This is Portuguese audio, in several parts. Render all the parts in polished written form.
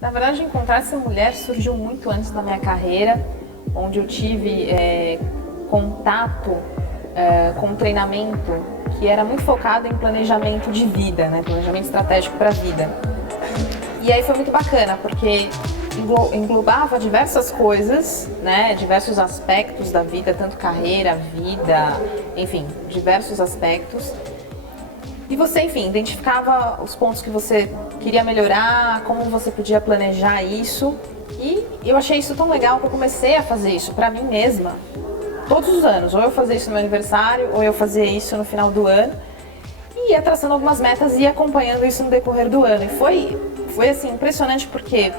Na verdade, encontrar essa mulher surgiu muito antes da minha carreira, onde eu tive contato com um treinamento que era muito focado em planejamento de vida, né? Planejamento estratégico para a vida. E aí foi muito bacana, porque englobava diversas coisas, né? Diversos aspectos da vida, tanto carreira, vida, enfim, diversos aspectos. E você, enfim, identificava os pontos que você queria melhorar, como você podia planejar isso. E eu achei isso tão legal que eu comecei a fazer isso para mim mesma, todos os anos. Ou eu fazia isso no meu aniversário, ou eu fazia isso no final do ano. E ia traçando algumas metas e ia acompanhando isso no decorrer do ano. E foi assim, impressionante porque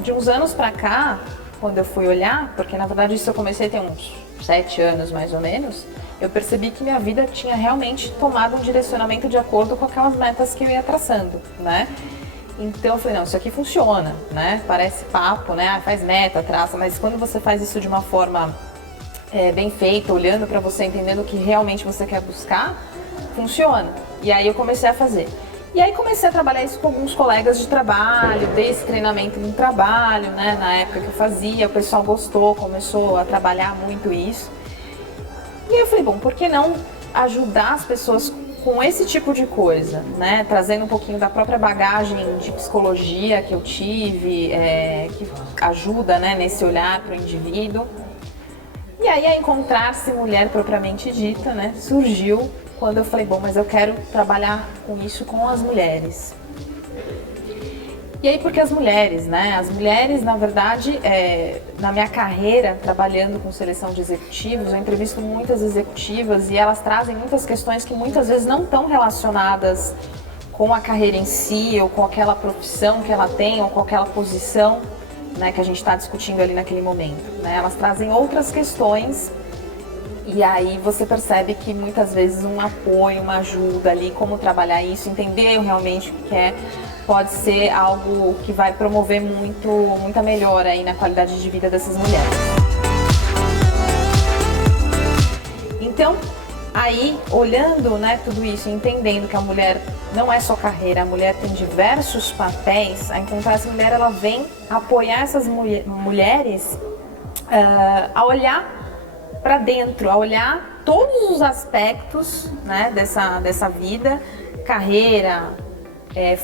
de uns anos pra cá, quando eu fui olhar, porque na verdade isso eu comecei a ter uns 7 anos mais ou menos, eu percebi que minha vida tinha realmente tomado um direcionamento de acordo com aquelas metas que eu ia traçando, né? Então eu falei, não, isso aqui funciona, né? Parece papo, né? Faz meta, traça, mas quando você faz isso de uma forma bem feita, olhando pra você, entendendo o que realmente você quer buscar, funciona. E aí eu comecei a fazer. E aí comecei a trabalhar isso com alguns colegas de trabalho, dei esse treinamento no trabalho, né? Na época que eu fazia, o pessoal gostou, começou a trabalhar muito isso. E aí eu falei, bom, por que não ajudar as pessoas com esse tipo de coisa, né? Trazendo um pouquinho da própria bagagem de psicologia que eu tive, que ajuda, né, nesse olhar para o indivíduo. E aí a Encontrar-se Mulher propriamente dita, né, surgiu quando eu falei, bom, mas eu quero trabalhar com isso com as mulheres. E aí, porque as mulheres, né? As mulheres, na verdade, na minha carreira, trabalhando com seleção de executivos, eu entrevisto muitas executivas e elas trazem muitas questões que muitas vezes não estão relacionadas com a carreira em si, ou com aquela profissão que ela tem, ou com aquela posição, né, que a gente está discutindo ali naquele momento, né? Elas trazem outras questões e aí você percebe que muitas vezes um apoio, uma ajuda ali, como trabalhar isso, entender realmente o que é, pode ser algo que vai promover muita melhora aí na qualidade de vida dessas mulheres. Então, aí, olhando, né, tudo isso, entendendo que a mulher não é só carreira, a mulher tem diversos papéis, a Encontrar-se Mulher, ela vem apoiar essas mulheres a olhar para dentro, a olhar todos os aspectos, né, dessa vida, carreira,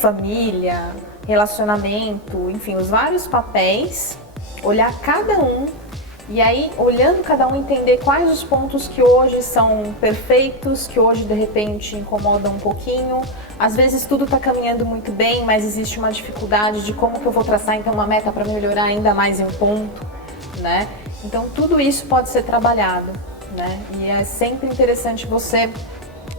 família, relacionamento, enfim, os vários papéis, olhar cada um e aí, olhando cada um, entender quais os pontos que hoje são perfeitos, que hoje de repente incomodam um pouquinho. Às vezes tudo está caminhando muito bem, mas existe uma dificuldade de como que eu vou traçar então uma meta para melhorar ainda mais em um ponto, né? Então tudo isso pode ser trabalhado, né? E é sempre interessante você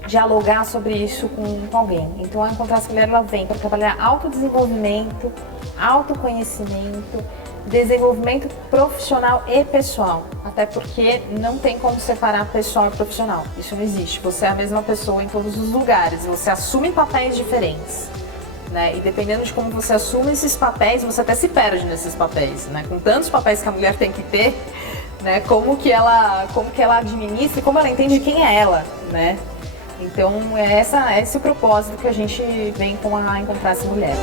dialogar sobre isso com alguém. Então a Encontrar-se Mulher, ela vem para trabalhar autodesenvolvimento, autoconhecimento, desenvolvimento profissional e pessoal, até porque não tem como separar pessoal e profissional, isso não existe, você é a mesma pessoa em todos os lugares, você assume papéis diferentes, né? E dependendo de como você assume esses papéis, você até se perde nesses papéis, né? Com tantos papéis que a mulher tem que ter, né? Como que ela administra e como ela entende quem é ela, né? Então esse o propósito que a gente vem com a Encontrar-se Mulher.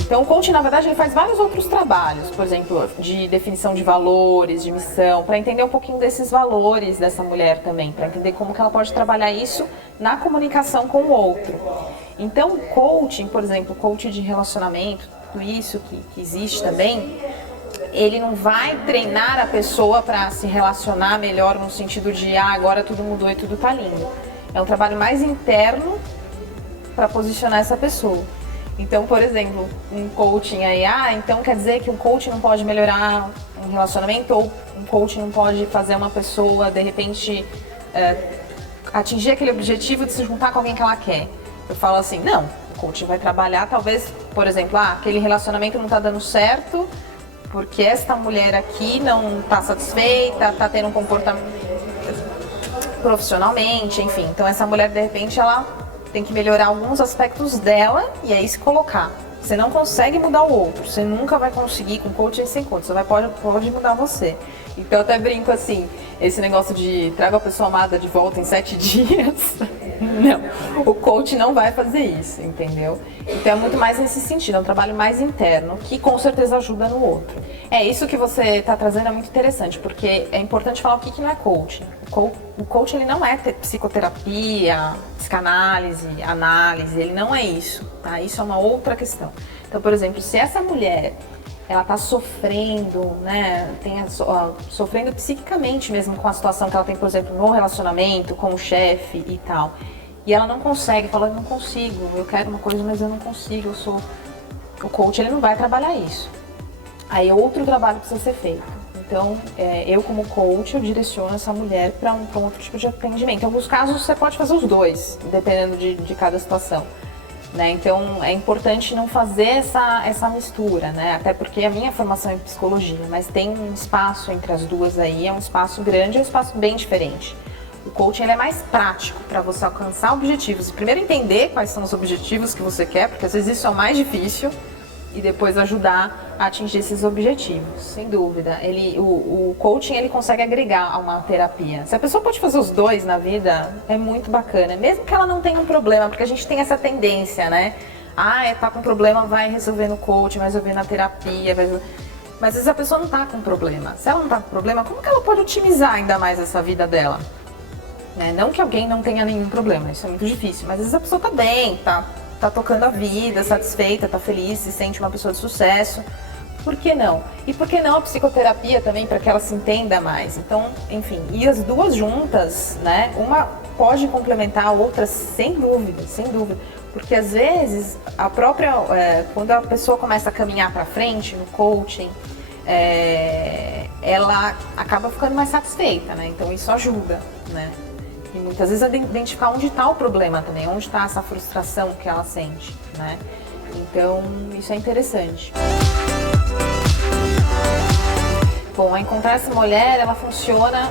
Então o coaching, na verdade, ele faz vários outros trabalhos, por exemplo, de definição de valores, de missão, para entender um pouquinho desses valores dessa mulher também, para entender como que ela pode trabalhar isso na comunicação com o outro. Então o coaching, por exemplo, coaching de relacionamento, tudo isso que existe também, ele não vai treinar a pessoa para se relacionar melhor no sentido de agora tudo mudou e tudo tá lindo. É um trabalho mais interno para posicionar essa pessoa. Então, por exemplo, um coaching aí, então quer dizer que um coaching não pode melhorar um relacionamento ou um coaching não pode fazer uma pessoa, de repente, atingir aquele objetivo de se juntar com alguém que ela quer. Eu falo assim, não, o coaching vai trabalhar, talvez, por exemplo, aquele relacionamento não tá dando certo porque esta mulher aqui não tá satisfeita, tá tendo um comportamento profissionalmente, enfim. Então essa mulher, de repente, ela tem que melhorar alguns aspectos dela e aí se colocar. Você não consegue mudar o outro, você nunca vai conseguir com coaching sem coaching, você pode mudar você. Então eu até brinco assim, esse negócio de traga a pessoa amada de volta em 7 dias, não, o coach não vai fazer isso, entendeu? Então é muito mais nesse sentido, é um trabalho mais interno, que com certeza ajuda no outro. Isso que você está trazendo é muito interessante, porque é importante falar o que não é coaching. O coaching, ele não é psicoterapia, psicanálise, análise, ele não é isso, tá? Isso é uma outra questão. Então, por exemplo, se essa mulher, ela tá sofrendo, né, sofrendo psiquicamente mesmo com a situação que ela tem, por exemplo, no relacionamento, com o chefe e tal, e ela não consegue, fala, eu não consigo, eu quero uma coisa, mas eu não consigo, o coach, ele não vai trabalhar isso. Aí outro trabalho precisa ser feito. Então, eu como coach, eu direciono essa mulher para um outro tipo de atendimento. Em alguns casos, você pode fazer os dois, dependendo de cada situação. Né? Então, é importante não fazer essa mistura, né? Até porque a minha formação é em psicologia, mas tem um espaço entre as duas aí, é um espaço grande, é um espaço bem diferente. O coaching, ele é mais prático para você alcançar objetivos. Primeiro, entender quais são os objetivos que você quer, porque às vezes isso é o mais difícil, e depois ajudar a atingir esses objetivos, sem dúvida. O coaching, ele consegue agregar a uma terapia. Se a pessoa pode fazer os dois na vida, é muito bacana, mesmo que ela não tenha um problema, porque a gente tem essa tendência, né? Tá com problema, vai resolver no coaching, vai resolver na terapia, mas às vezes a pessoa não tá com problema. Se ela não tá com problema, como que ela pode otimizar ainda mais essa vida dela? Né? Não que alguém não tenha nenhum problema, isso é muito difícil, mas às vezes a pessoa tá bem, tá tocando a vida, satisfeita, tá feliz, se sente uma pessoa de sucesso. Por que não? E por que não a psicoterapia também, para que ela se entenda mais? Então, enfim, e as duas juntas, né? Uma pode complementar a outra, sem dúvida, sem dúvida. Porque às vezes, quando a pessoa começa a caminhar para frente no coaching, ela acaba ficando mais satisfeita, né? Então isso ajuda, né? E muitas vezes identificar onde está o problema também, onde está essa frustração que ela sente, né? Então, isso é interessante. Bom, a Encontrar essa Mulher,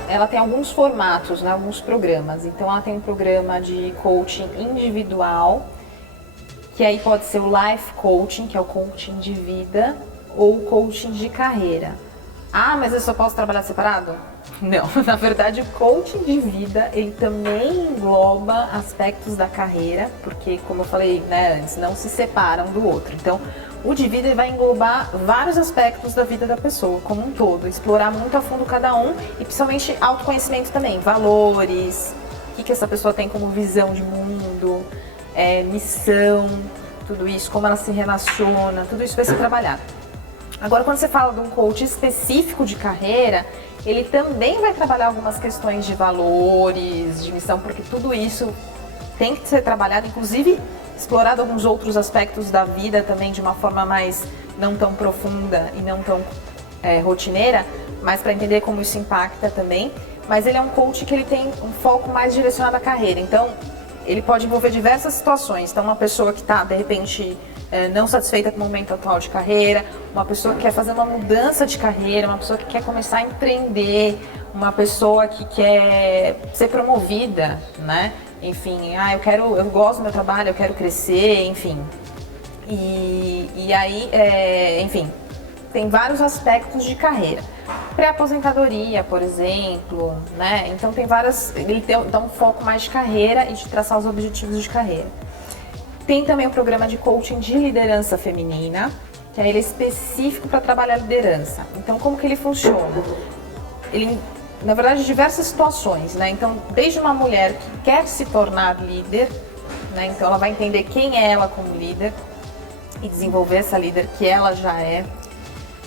ela tem alguns formatos, né? Alguns programas. Então, ela tem um programa de coaching individual, que aí pode ser o life coaching, que é o coaching de vida, ou o coaching de carreira. Mas eu só posso trabalhar separado? Não, na verdade o coaching de vida, ele também engloba aspectos da carreira, porque como eu falei, né, antes, não se separam do outro. Então, o de vida, ele vai englobar vários aspectos da vida da pessoa, como um todo, explorar muito a fundo cada um e principalmente autoconhecimento também, valores, o que essa pessoa tem como visão de mundo, missão, tudo isso, como ela se relaciona, tudo isso vai ser trabalhado. Agora, quando você fala de um coach específico de carreira, ele também vai trabalhar algumas questões de valores, de missão, porque tudo isso tem que ser trabalhado, inclusive explorado alguns outros aspectos da vida também de uma forma mais não tão profunda e não tão rotineira, mas para entender como isso impacta também. Mas ele é um coach que ele tem um foco mais direcionado à carreira, então ele pode envolver diversas situações. Então, uma pessoa que está, de repente, não satisfeita com o momento atual de carreira, uma pessoa que quer fazer uma mudança de carreira, uma pessoa que quer começar a empreender, uma pessoa que quer ser promovida, né? Enfim, eu gosto do meu trabalho, eu quero crescer, enfim. E aí, enfim, tem vários aspectos de carreira. Pré-aposentadoria, por exemplo, né? Então ele dá um foco mais de carreira e de traçar os objetivos de carreira. Tem também o programa de coaching de liderança feminina, que ele é específico para trabalhar a liderança. Então, como que ele funciona? Ele, na verdade, diversas situações, né? Então, desde uma mulher que quer se tornar líder, né? Então ela vai entender quem é ela como líder e desenvolver essa líder que ela já é.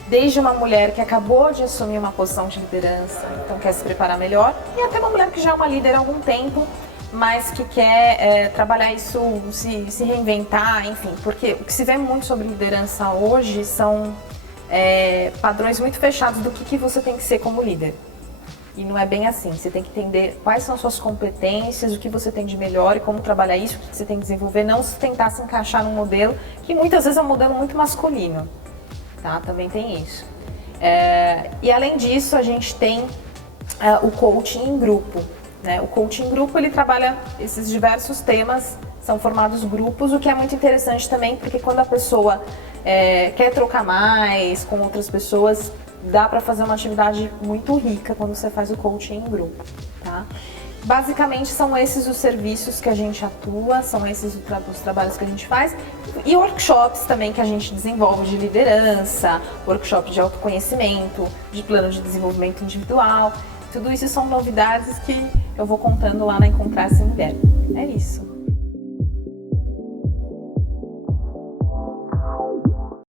Desde uma mulher que acabou de assumir uma posição de liderança, então quer se preparar melhor, e até uma mulher que já é uma líder há algum tempo, mas que quer trabalhar isso, se reinventar, enfim, porque o que se vê muito sobre liderança hoje são padrões muito fechados do que você tem que ser como líder. E não é bem assim, você tem que entender quais são suas competências, o que você tem de melhor e como trabalhar isso, o que você tem que desenvolver, não tentar se encaixar num modelo que muitas vezes é um modelo muito masculino, tá? Também tem isso. E além disso, a gente tem o coaching em grupo, né? O coaching em grupo, ele trabalha esses diversos temas, são formados grupos, o que é muito interessante também, porque quando a pessoa quer trocar mais com outras pessoas, dá para fazer uma atividade muito rica quando você faz o coaching em grupo, tá? Basicamente são esses os serviços que a gente atua, são esses os trabalhos que a gente faz e workshops também que a gente desenvolve de liderança, workshop de autoconhecimento, de plano de desenvolvimento individual. Tudo isso são novidades que eu vou contando lá na Encontrar-se Mulher. É isso.